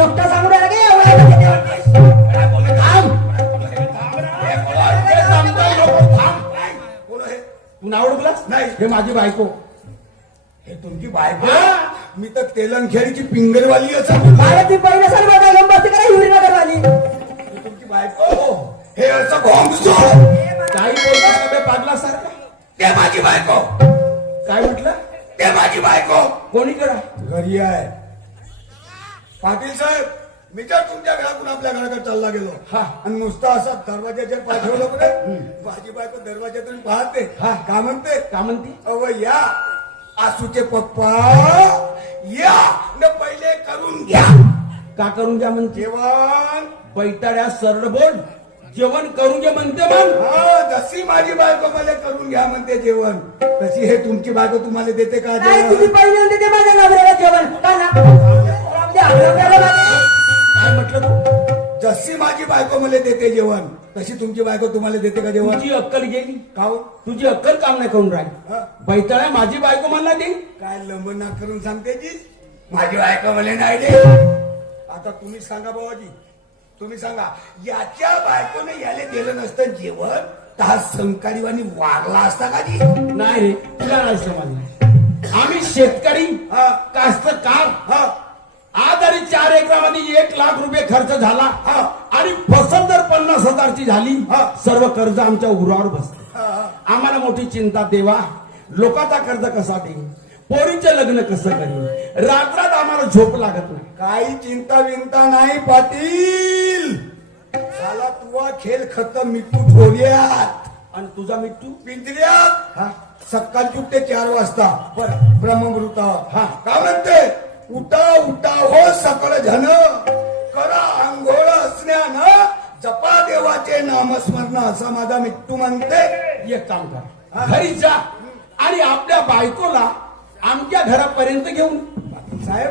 नोकटा सांगू राहिला तू नाव ओळखलास नाही. हे माझी बायको. हे तुमची बायको. मी तर तेलंगखेडची पिंगलवाली असं मला ती पहिले सर्व काय बसते का हिवरीनगर वाली ही तुमची बायको? हे असं घोंगसो? काही बोलतो का पाडला सारखा ते माझी बायको. काय म्हटलं? ते माझी बायको. कोणी करा घरी आहे. पाटील साहेब मी तर तुमच्या घरातून आपल्या घराकडे चालला गेलो हा. आणि नुसता असा दरवाजाच्या पाठवलं कुठे माझी बायको दरवाजातून पाहते हा. का म्हणते? का म्हणते? अव या आसूचे पप्पा या न पहिले करून घ्या. का करून घ्या म्हणते? जेवण. बैताड्या सरळ बोल जेवण करून घे म्हणते मग. हा जशी माझी बायको मला करून घ्या म्हणते जेवण तशी हे तुमची बायको तुम्हाला देते का जेवण? पहिली म्हणते ते माझ्या नवऱ्याला जेवण? का ना काय म्हटलं तू? जशी माझी बायको मला देते जेवण तशी तुमची बायको तुम्हाला देते का जेवण? तुझी अक्कल गेली. खाऊ तुझी अक्कल काम नाही करून राहिली. हा? माझी बायको म्हणला दे. काय लंबना करून सांगते जी माझी बायको मला नाही दे. आता तुम्ही सांगा बाबाजी तुम्ही सांगा. याच्या बायकोने याला दिलं नसतं जेवण तर हा संकारीवाणी वागला असता का जी नाही रे तुला नाही समजलं. आम्ही शेतकरी हा. कास्तकार हा. आणि चार एकरामध्ये एक लाख रुपये खर्च झाला. आणि फसल जर पन्नास हजारची झाली. सर्व कर्ज आमच्या उरावर बसते. आम्हाला मोठी चिंता देवा. लोकांचा कर्ज कसा देईन पोरींचे लग्न कसं करीन रात्रात आम्हाला झोप लागत नाही. काही चिंता विंता नाही पाटील. झाला तुवा खेळ खतम मिठू ढोल्यात आणि तुझा मिट्टू पिंजऱ्यात. हा. सकाळ चुकते चार वाजता. बर. ब्रह्ममृता हा. का म्हणते? उठा उठा हो सकळ झन. करा आंघोळ असण्यानं जपा देवाचे नामस्मरण असं माझा मिट्टू म्हणते. एक काम कर. घरी जा आणि आपल्या बायकोला आमच्या घरापर्यंत घेऊन. साहेब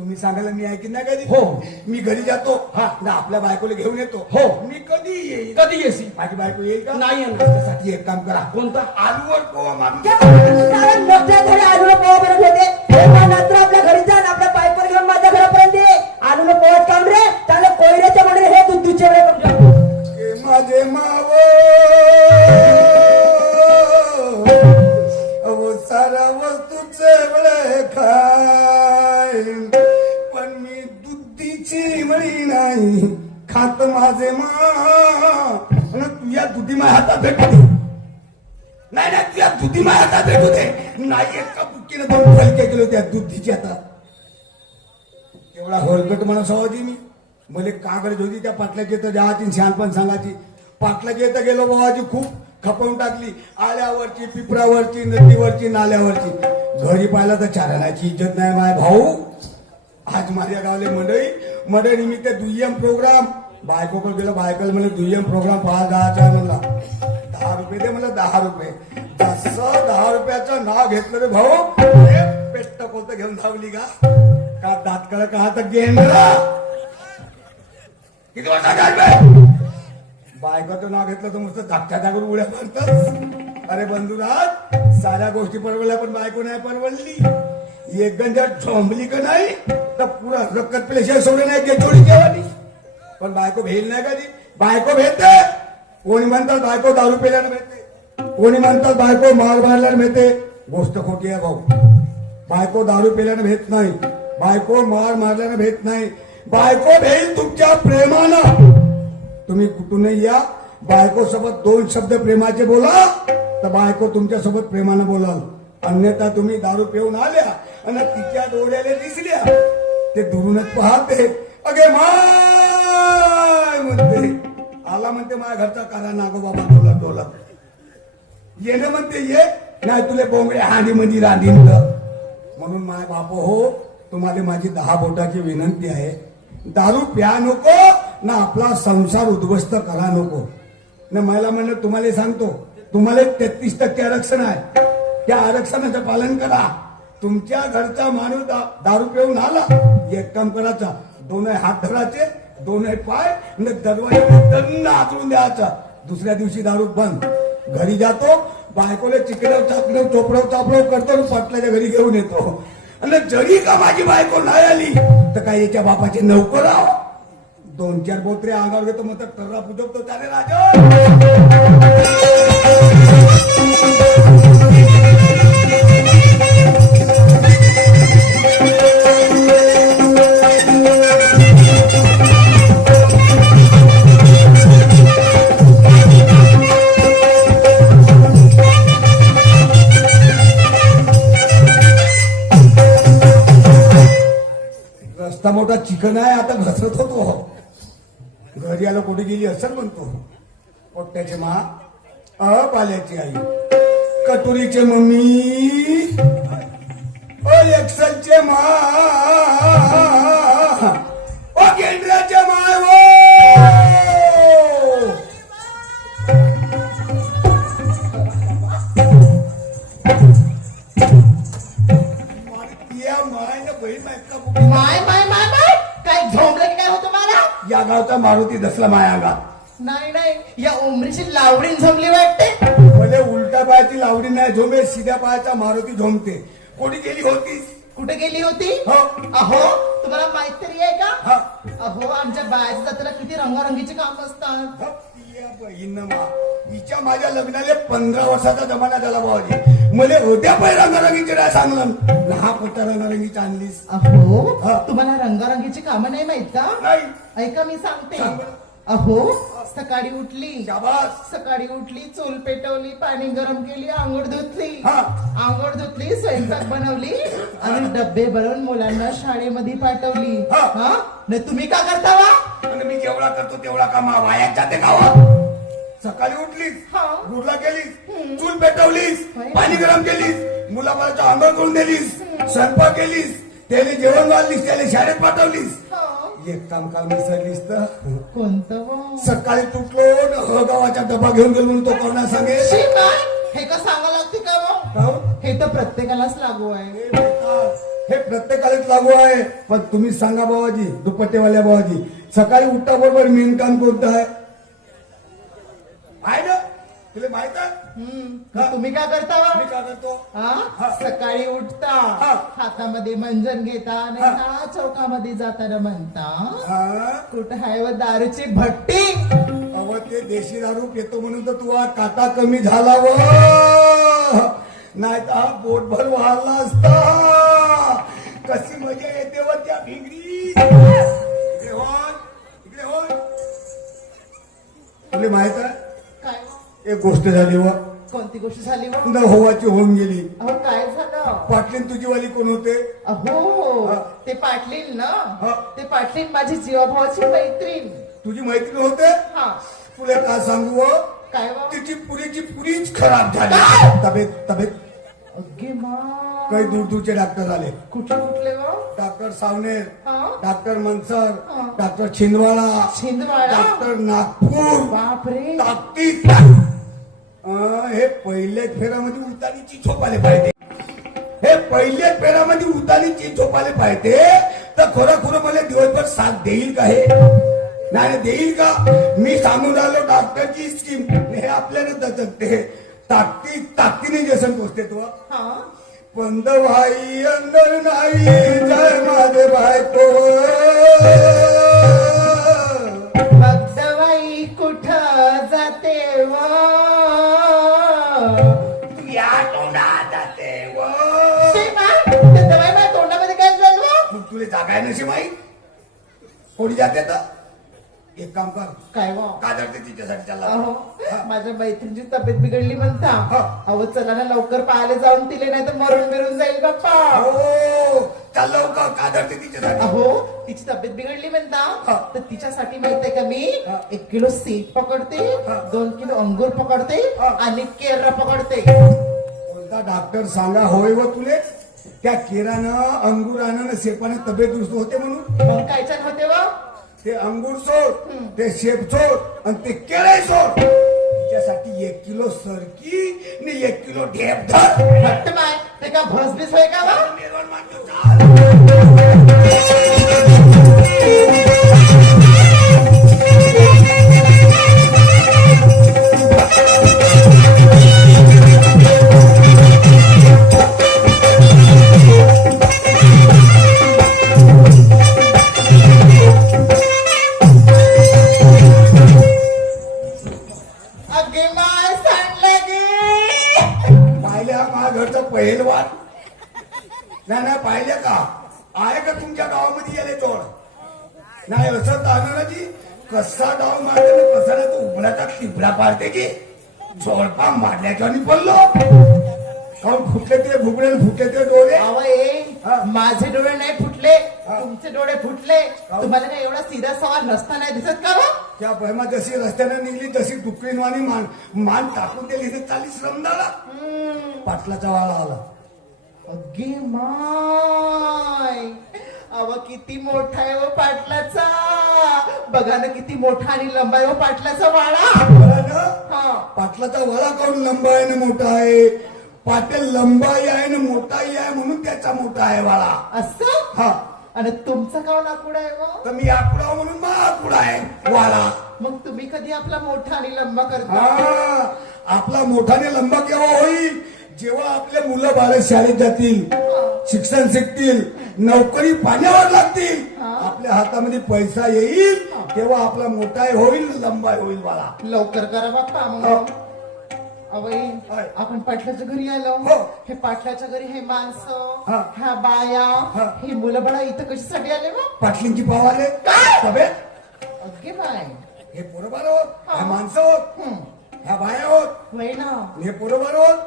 तुम्ही सांगायला मी ऐकीन नाही कधी. हो. मी घरी जातो. हा. ना आपल्या बायकोला घेऊन येतो. हो. मी कधी येईल? कधी येसी माझी बायको येईल का? नाही येणार. त्यासाठी एक काम करा. कोणता? आलूवर पोहा मारून घ्या. कारण मोठ्या घरी आलूला पोहा बनत होते हे आपल्या घरी जा आणि आपल्या घेऊन माझ्या घरापर्यंत ये. आलूला पोहाच काम रे. त्याला कोयऱ्याच्या म्हणजे हे दूध हे माझे माव. अहो सारा वस्तूचे वळे खाय दुधीची नाही. खात माझे मा. तुझ्या दुधी माझ्या हातात भेटू दे नाही नाही तुझ्या दुधी माझ्या हातात भेटू दे. नाही एका बुक्कीने दोन फलके गेलो त्या दुधीची हातात एवढा हरकट म्हणा सवाजी मी. मले कागद होती त्या पाटल्याची तर जहाची शहाणपण सांगायची. पाटल्याची तर गेलो बाबाची खूप खपवून टाकली. आल्यावरची पिपरावरची नदीवरची नाल्यावरची. घरी पाहिलं तर चारणाची इज्जत नाही माय भाऊ. आज माझ्या गावले मंडळी मध्ये निमित्त दुय्यम प्रोग्राम. बायकोकडे गेलं बायकोला म्हणलं दुय्यम प्रोग्राम पाहा दहाचा आहे म्हणला. दहा रुपये दे म्हणलं दहा रुपये. जसं दहा रुपयाचं नाव घेतलं रे भाऊ हे पेट्ट घेऊन धावली का? का दातकळ का हात गेंडला किती वाजता काय बायकोचं नाव घेतलं तर मस्त धाकट्या धाकून उड्या मारतात अरे बंधुराज साऱ्या गोष्टी परवडल्या पण बायको नाही परवडली. एक गंजा ठोंबली का नाही तर पुरा रक्कत प्लेशर सोडे नाही गेचोडी जेवानी पण बायको भेल नाही कधी बायको भेटते कोणी म्हणतात बायको दारू पेल्यानं भेटते कोणी म्हणतात बायको मार मारल्यानं भेटते गोष्ट खोटी आहे भाऊ बायको दारू पेल्यानं भेट नाही बायको मार मारल्यानं भेट नाही बायको भेल तुमच्या प्रेमानं? तुम्ही कुठूनही या? बायको सोबत दोन शब्द प्रेमाचे बोला तर बायको तुमच्यासोबत प्रेमानं बोलाल. अन्यथा तुम्ही दारू पिऊन आल्या आणि तिच्या डोळ्याला दिसल्या. ते दुरूनच पाहते. अगे माय म्हणते. आला म्हणते माझ्या घरचा कारा नागो बाबा डोला येणं म्हणते ये नाही तुले बोंबडे हांडी म्हणजे रांधी म्हणून माय बाप हो तुम्हाला माझी दहा बोटाची विनंती आहे. दारू प्या नको ना आपला संसार उद्ध्वस्त करा नको. ना मला म्हणलं तुम्हाला सांगतो तुम्हाला तेहतीस टक्के आरक्षण आहे. त्या आरक्षणाचं पालन करा. तुमच्या घरचा माणूस दारू पिऊन आला एक काम करायचा. दोन्ही हात धरायचे दोन्ही पाय आणि दरवाजा दंड आचरून द्यायचा. दुसऱ्या दिवशी दारू बंद. घरी जातो बायकोले चिकडव चापडव चोपडव चापडव करतो आणि पाटलाच्या घरी घेऊन येतो. आणि जरी का माझी बायको नाही आली तर काय याच्या बापाचे नौकर आहो? दोन चार बोत्रे अंगावर घेतो मग तर टर्रा पुजवतो त्याने राजा. कुठे गेली असं म्हणतो. पोट्ट्याचे मा अपाल्याची आई. कटुरीचे मम्मी ओ एक्सलचे मा ओ केंद्राचे मा. मारुती दसला माया गा नाही नाही या उमरीची लावडीन झोंबली वाटते. भले उलट्या पायाची लावडी नाही झोंबे सिध्या पायाचा मारुती झोंबते कोणी गेली होतीस कुठे गेली होती? हो. अहो तुम्हाला माहीत तरी आहे हा. का अहो आमच्या बायाच्या जातीला किती रंगारंगीचे काम असतात. मा हिच्या माझ्या लग्नाला पंधरा वर्षाचा जमाना झाला भावाजी. मले होत्या पाय रंगारंगीचे काय सांगलं. लहा पट्टा रंगारंगीची आणलीस. अहो हा. तुम्हाला रंगारंगीची कामं नाही माहीत का? नाही. ऐका मी सांगते सांग बरं. अहो सकाळी उठली शाबास सकाळी उठली चूल पेटवली पाणी गरम केली आंघोळ धुतली हा. आंघोळ धुतली स्वयंपाक बनवली आणि डब्बे भरून मुलांना शाळेमध्ये पाठवली हा. हा न तुम्ही का करता वा आणि मी जेवढा करतो तेवढा कामा वायात जाते गावात सकाळी उठलीस हा. गुरला केलीस चूल पेटवलीस होय. पाणी गरम केलीस मुलाबाळाचा आंघोळ करून दिलीस स्वयंपाक केलीस त्याने जेवण वाढलीस त्याने शाळेत पाठवलीस. एक काम काल विसरलीस तर कोणतं? सकाळी तुटलो न गावाचा डबा घेऊन गेलो म्हणून तो कोणा सांगेल काय? हे का सांगा लागते का? काहून? हे तर प्रत्येकालाच लागू आहे हे. हे प्रत्येकालाच लागू आहे पण तुम्ही सांगा बाबाजी दुपट्टेवाल्या बाबाजी सकाळी उठता बरोबर मेन काम कोणतं आहे आहे ना तुला माहीत आहे हम्म. तुम्ही काय करता? मी काय करतो हा? सकाळी उठता हा. हातामध्ये मंजन घेता आणि हा. चौकामध्ये जाताना म्हणता हा कुठं आहे व दारूची भट्टी अव ते देशी दारू पितो म्हणून तर तुझा काटा कमी झाला व नाही तर पोटभर वाहला असता कशी मजा येते व त्या भिंगरी इकडे होय इकडे होय तुला माहीत आहे एक गोष्ट झाली व. कोणती गोष्ट झाली व? न होवाची होऊन गेली. अहो काय झालं? पाटलीन तुझी वाली कोण होते? अहो. ते पाटलीन ना. ते पाटलीन माझी जीवाभावाची मैत्रीण. तुझी मैत्रीण होते? हा. तुला काय सांगू व? काय तिची पुरीची पुरीच खराब झाली. तब्येत तब्येत. अगे मा. काही दूर दूरचे डॉक्टर आले. कुठले कुठले doctor Savner doctor Mansar. Doctor Chhindwara Chhindwara? Doctor Nagpur. बापरे. हे पहिल्याच फेरामध्ये उतारीची झोपाले पाहिजे हे पहिल्याच फेरामध्ये उतारीची झोपाले पाहिजे तर खरं खरं मला दिवसभर साथ देईल का हे? नाही देईल का? मी सांगून राहिलो डॉक्टरची स्कीम. हे आपल्याला दचकते. ताकती ताकदीने जसं पोचते तू. हा. पंद भाई अंदर नाही जय माझे बायको. आहे नशी माहीत कोणी जाते तर एक काम कर. काय वा का धरते तिच्यासाठी चालला. अहो हा. माझ्या मैत्रिणीची तब्येत बिघडली म्हणता. हा. अहो चला ना लवकर पाहायला जाऊन तिले नाही तर मरून बिरून जाईल बाप्पा हो. चाललो का धरते तिच्यासाठी. अहो तिची तब्येत बिघडली म्हणता. हा. तर तिच्यासाठी माहितीये का मी? हा. एक किलो सेब पकडते. हा. दोन किलो अंगूर पकडते. हा. आणि केरळ पकडते. कोणता डॉक्टर सांगा होय व तुले? त्या केरानं अंगुरानं सेपानं तब्येत दुरुस्त होते म्हणून. मग काय छान होते वा? ते अंगूर सोड ते शेप सोड आणि ते केळे सोड. तिच्यासाठी एक किलो सरकी आणि एक किलो ढेप धर. हट्ट माय ते का भसबीस होय का वा? निर्वाण चाल. फुटले ते भुगडे फुटले ते डोळे? आवय हा. माझे डोळे नाही फुटले तुमचे डोळे फुटले. तुम्हाला काय एवढा सिधा सवाल नसता नाही दिसत का हो? त्या बहिमा जशी रस्त्याने निघली तशी डुकरीनवाणी मान मान टाकून दिली. तर चाली श्रमदाला पाटलाचा वाळा आला. अगे माय. अव किती मोठा आहे हो पाटलाचा. बघा ना किती मोठा आणि लंबा आहे हो पाटलाचा वाडा. ना? हा. पाटलाचा वळा काढून लंबा आहे ना मोठा आहे. पाटील लंबाई आहे ना मोठाही आहे म्हणून त्याचा मोठा आहे वाळा असं? हा. आणि तुमचं का लाकूड आहे हो? तर मी आकुडा म्हणून आकुडा आहे वाळा मग तुम्ही कधी आपला मोठा आणि लंबा करता? हा. आपला मोठाने लंबा केव्हा होईल? जेव्हा आपले मुलं बाळ शाळेत जातील शिक्षण शिकतील नोकरी पाण्यावर लागतील आपल्या हातामध्ये पैसा येईल तेव्हा आपला मोठा होईल लंबा होईल बाळा. लवकर करा बाप्पा. मग. होय. आपण पाटलाच्या घरी आलो. हो. हे पाटलाच्या घरी हे माणसं हा. ह्या बाया हा. हे मुलं बळा इथं कशासाठी आले मग पाटलींची पाव आले. सभेत अगे बाय हे पोरबार होत. हा. हे माणसं होत. हं. ह्या बाया होत. होय ना. हे पोरबार होत.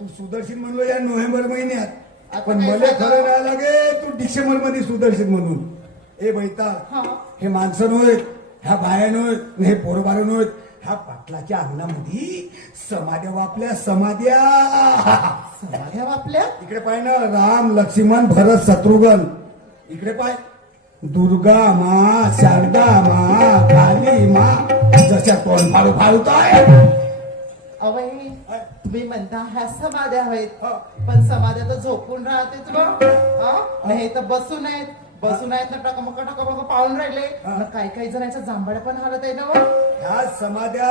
तू सुदर्शन म्हणलो या नोव्हेंबर महिन्यात. आता पण काय मला? खरं नाही लागे तू डिसेंबरमध्ये सुदर्शन म्हणून. ए बैता हा. हे माणसं नव्हेत. ह्या बाया नव्हेत. हे पोरबार नव्हेत. ह्या पाटलाच्या अंगणामध्ये समाध्या वापल्या समाध्या. समाध्या बापल्या इकडे पाय ना राम लक्ष्मण भरत शत्रुघ्न. इकडे पाय. दुर्गा मा शारदा मा काली मा जशा तोंड फाडू फाडूताय. अवय तुम्ही म्हणता ह्या समाध्या आहेत. हा. पण समाध्या तर झोपून राहते तुला हे? तर बसून आहेत. बसून आहेत ना टकमक टकमक पाहून राहिले. मग काही काही जणांच्या जांभळ्या पण हालत आहे ना हो. ह्या समाध्या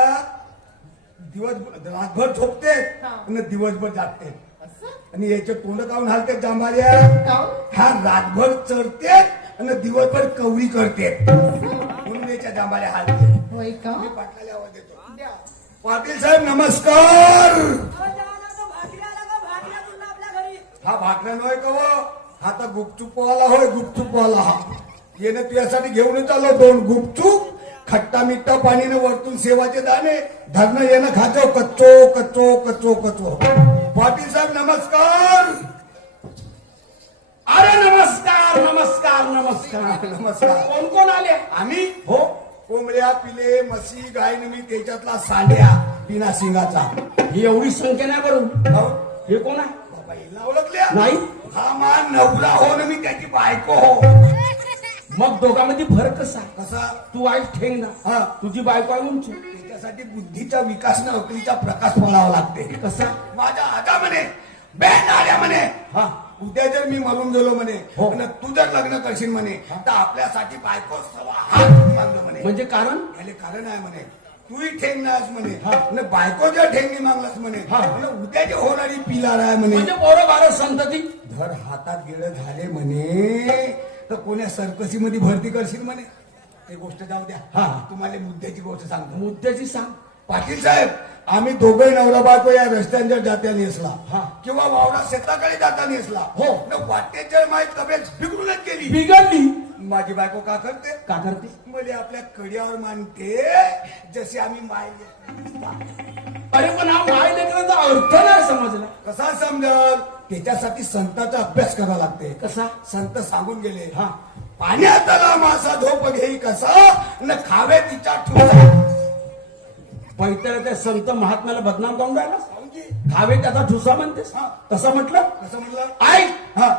दिवस रातभर झोपते हा. आणि दिवसभर जागते. आणि याचे तोंड काऊन हालते जांभाऱ्या? ह्या रातभर चरते आणि दिवसभर कवरी करते. म्हणून याच्या जांभाऱ्या हालते पाटलाला आवाज देतो. पाटील साहेब नमस्कार! हा भाकऱ्या नव्हे का हो? हा तर गुपचूप वाला होय गुपचूप वाला हा येणं तुझ्यासाठी घेऊनच आलो दोन गुपचूप. खट्टा मिठ्ठा पाणीने वरतून सेवाचे दाणे धरणं येणं खाचो कच्चो कच्चो कच्चो कच्चो. पाटील साहेब नमस्कार! अरे नमस्कार नमस्कार नमस्कार नमस्कार. कोण कोण आले? आम्ही? हो. कोंबड्या पिले म्हशी गाय मी त्याच्यातला सांड्या बिना शिंगाचा ही एवढी संख्या नाही बरोबर हो? हे कोण आहे? बाबा हिला ओळखल्या? नाही. हा मा नवरा हो ना मी त्याची बायको हो. मग दोघांमध्ये फरक कसा? कसा? तू आहेस ठेंग ना. हा. तुझी बायको आहे उंच. त्याच्यासाठी बुद्धीचा विकास न अकलीचा प्रकाश पडावा लागते. कसा? माझ्या आजा म्हणे बॅन आल्या म्हणे. हा. उद्या जर मी मरून गेलो म्हणे हो. आणि तू जर लग्न करशील म्हणे तर आपल्यासाठी बायको सवा हात मागलो म्हणे. म्हणजे कारण? याले कारण आहे म्हणे. तूही ठेंग नाहीस म्हणे. हा. आणि बायको जर ठेंगणी मागलास म्हणे हा. आणि उद्या जे होणारी पिलार आहे म्हणे. म्हणजे पोरं बारं संतती. धर हातात गेलं झाले म्हणे. तर कोण्या सरकशीमध्ये भरती करशील म्हणे? ते गोष्ट जाऊ द्या. हा. तुम्हाला मुद्द्याची गोष्ट सांगतो. मुद्द्याची सांग. पाटील साहेब आम्ही दोघे नवरा बायको या रस्त्यांच्या जात्या नेसला. हा. किंवा वावडा शेताकडे जाता नेसला. हो. न वाटेच्या माहीत तब्येत बिघडूनच गेली. बिघडली. माझी बायको का करते? का करते? मला आपल्या कड्यावर मानते जसे आम्ही माय अरे पण हा माय लेकराचा अर्थ नाही समजला. कसा समजल? त्याच्यासाठी संताचा अभ्यास करावा लागते. कसा? संत सांगून गेले हा. पाण्यात आला मासा झोप घेई कसा? न खावे तिच्या ठुसा पैतर त्या संत महात्म्याला बदनाम करून राहिला? खावे त्याचा ठुसा म्हणतेस? हा. तसं म्हटलं? कसं म्हणलं ऐक. हा.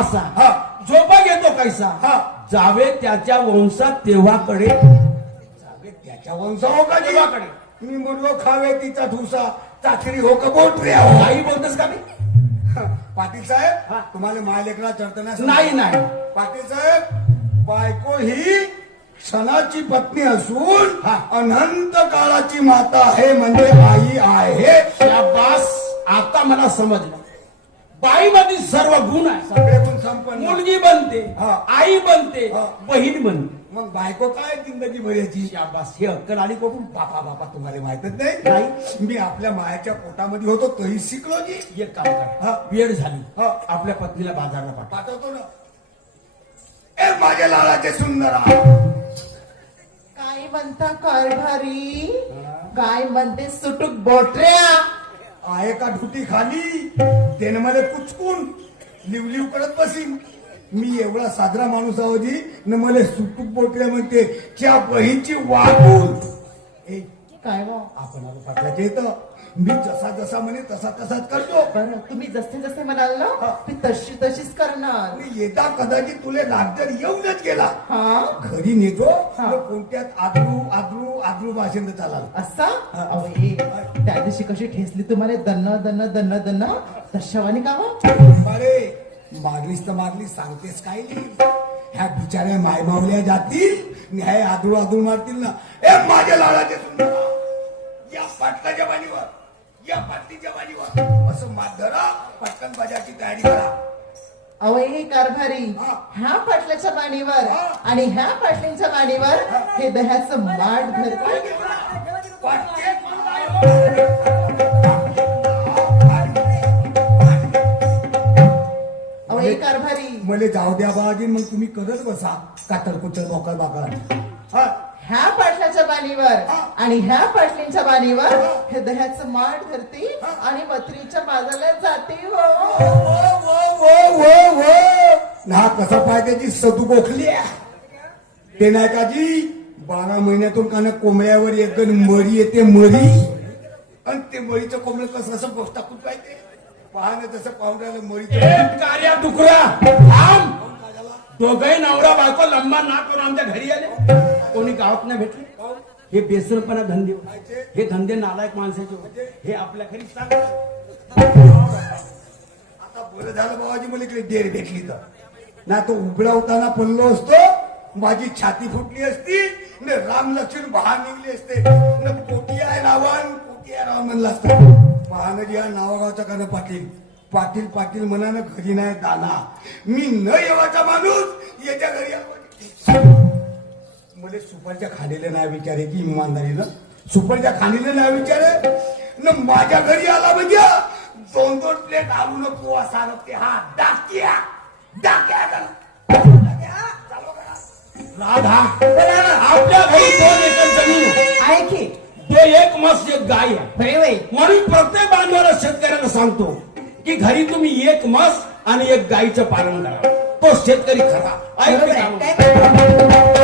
मासा. झोपा घेतो कैसा हा. जावे त्याच्या वंशात तेव्हाकडे जावे त्याच्या वंश हो का? देवाकडे. मी म्हणलो खावे तिचा ठुसा चाकरी हो का बोट रे हो काही बोलतेस का नाही पाटील साहेब. तुम्हाला मायलेकरा चढताना नाही नाही पाटील साहेब बायको ही क्षणाची पत्नी असून. अनंत काळाची माता आहे म्हणजे आई आहे शाबास आता मला समजलं बाईमध्ये सर्व गुण आहे. सगळे गुण संपन्न. मुलगी बनते हा. आई बनते हा. बहीण बनते. मग बायको काय जिंदगी भरायची? शाबास हे अक्कल आली कुठून? बापा बापा तुम्हाला माहितच नाही. मी आपल्या मायाच्या पोटामध्ये होतो तरी शिकलो जी एक काम कर. हा. वेळ झाली. हा. आपल्या पत्नीला बाजारला पाठव. पाठवतो ना. ए माझ्या लाळाचे सुंदरा. काय म्हणता कारभारी. काय म्हणते सुटूक बोटऱ्या. आहे का ढुटी खाली? त्याने मला कुचकून. लिवलिव करत बसीन. मी एवढा साजरा माणूस आहो जी न मला सुटूक बोटल्या म्हणते. त्या बहीची वागून. काय वा? आपण आलो पाटलाचे येतं मी जसा जसा म्हणे तसा तसाच करतो. बरं तुम्ही जसे जसे म्हणाल ना हा. मी तशी तशीच करणार. मी येता कदाचित तुले लागतर येऊनच गेला. हा. घरी नेतो हा. तर आदरू आदरू आदरू भाषण चालाल. असा? अहो हे त्या दिवशी कशी ठेसली तुम्हाला दन्न दन्न दन्न दन्न तशावानी का मग? अरे मागलीस तर मागलीस सांगतेस काय नाही. ह्या बिचाऱ्या मायमावल्या जातील न्याय आदरू आदरू मारतील ना. ए माझ्या लाडाचे सुंदर. या पाटलाच्या बाणीवर या पाटलीच्या बाणीवर असं मात धरा पटकन बाजाची तयारी करा अहो हे कारभारी हा. ह्या पाटल्याच्या हा. आणि ह्या पाटलींच्या मांडीवर हे दह्याचं माठ धरते पाटके अहो हे कारभारी मले जाऊ द्या बाजी मग तुम्ही करत बसा कातर मोकळ बाकळ हा ह्या पाटलाच्या बाणीवर हा. आणि ह्या पाटलींच्या बाणीवर हा. दह्याचं माठ धरते. आणि मथरीच्या बाजारात जाते हो वो, वो, वो, वो, वो. ना कसा पाय त्याची सदू गोखली ते नाही का जी बारा महिन्यातून का ना कोंबड्यावर एक गण मरी येते मरी आणि ते मरीचं कोंबडं कसं असं गोष्ट टाकून पाहिजे पाहणं तसं मरीचं एक कार्या डुकरा थांब दोघही नवरा बायको लंबा नाक करून आमच्या घरी आले कोणी गावात नाही भेटले? हे बेसरपणा धंदे हे धंदे नालायक माणसाचे हे आपल्या घरी आता बरं झालं बाबाजी मला इकडे डेर भेटली तर. ना तो उघडवताना पडलो असतो माझी छाती फुटली असती न राम लक्ष्मण बहा निघली असते न पोटी आहे नावान पोटी आहे राव म्हणलं असतं. पाहणं जी नावागावच्या नावागावचा पाटील. पाटील पाटील म्हणा घरी नाही दाना. मी न येवाचा माणूस याच्या घरी आलो. मला सुपरच्या खाणीले नाही विचारे की इमानदारीनं. सुपरच्या खाणीले नाही विचारे. न माझ्या घरी आला म्हणजे दोन दोन प्लेट आणून पोहा सांगते हा डाक्या डाक्या. राधा आपल्या घरी दोन एकर जमीन आहे. आहे की? तो एक मस्त एक गाय आहे. बरे वय म्हणून प्रत्येक बांधवाला शेतकऱ्याला सांगतो की घरी तुम्ही एक म्हस आणि एक गायीचं पालन करा. तो शेतकरी खरा. ऐक बरोबर आहे. काय